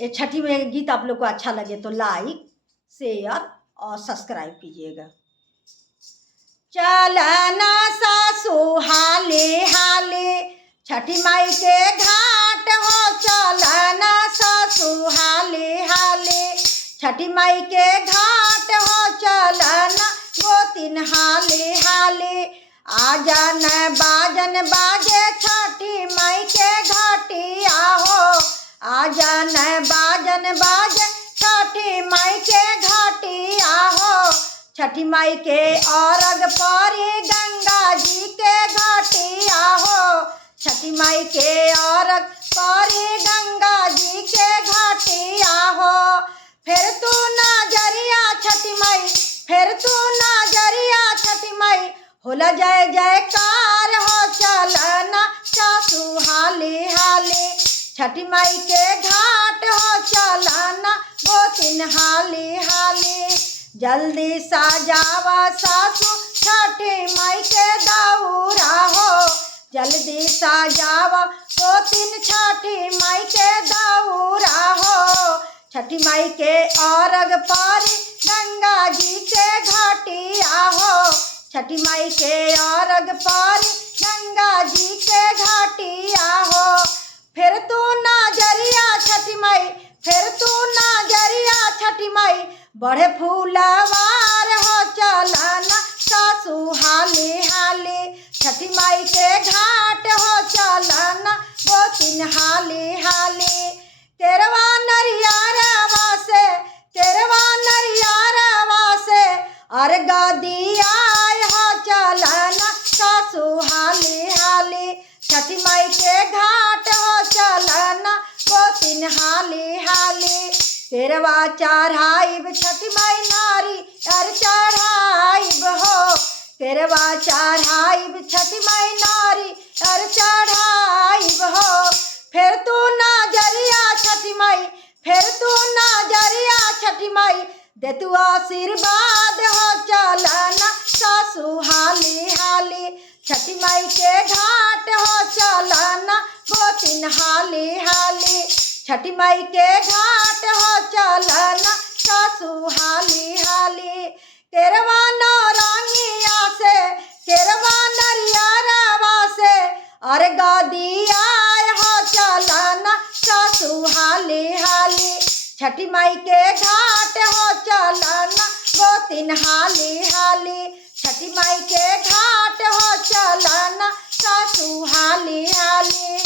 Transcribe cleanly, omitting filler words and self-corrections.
ये छठी में गीत आप लोग को अच्छा लगे तो लाइक, शेयर और सब्सक्राइब कीजिएगा। चलना सासु हाले हाले छठी माई के घाट हो, चलना सासु हाले हाले छठी माई के घाट हो, चलना गोतिन हाले हाले आजन बाजन बाजे छठी माई के घाटिया हो, आजन बाजन बाजे छठी माई के घाटिया हो। छठी माई के औरग परी गंगा जी के घाटिया हो, छठी माई के औरग परी गंगा जी के घाटिया हो। फिर तू नजरिया छठी माई, फिर तू नजरिया छठी माई होला जय जयकार हो, चलना सासु हाले हाले छठी माई के घाट हो, चलना गोतिन हाले हाले जल्दी सजावा सासु छठी माई के दौरा हो, जल्दी सजावा गोतिन छठी माई के दौरा हो। छठी माई के औरग परी गंगा जी के घाटिया हो, छठी माई के औरग परी गंगा जी के घाटिया हो। फिर तू नजरिया छठी माई, फिर तू नजरिया छठी माई बड़े फूलवार हो, चलना सासु हाले हाले छठी माई के घाट हो, चलना गोतिन हाले हाले केरवा नरियारवा से, केरवा नरियारवा से अर्घ दिया हो, चलना सासु हाले हाले छठी माई के घाट हो, चलना गोतिन हाले हाले केरवा चढ़ाइब छठी माई नारी अर चढ़ाइब हो, केरवा चढ़ाइब छठी माई नारी अर चढ़ाइब हो। फिर तू नजरिया छठी माई, फिर तू नजरिया छठी माई दे तू आशीर्वाद हो, चलना सासु हाले हाले छठी माई के घाट हो, चलना गोतिन हाले हाले छठी माई के घाट हो, चलना सासु हाले हाले केरवा नौरंगिया से, केरवा नरियारवा से अर्घ दिया हो, चलना सासु हाले हाले छठी माई के घाट हो, चलना गोतिन हाले हाले छठी माई के घाट हो, चलना सासु हाले हाले।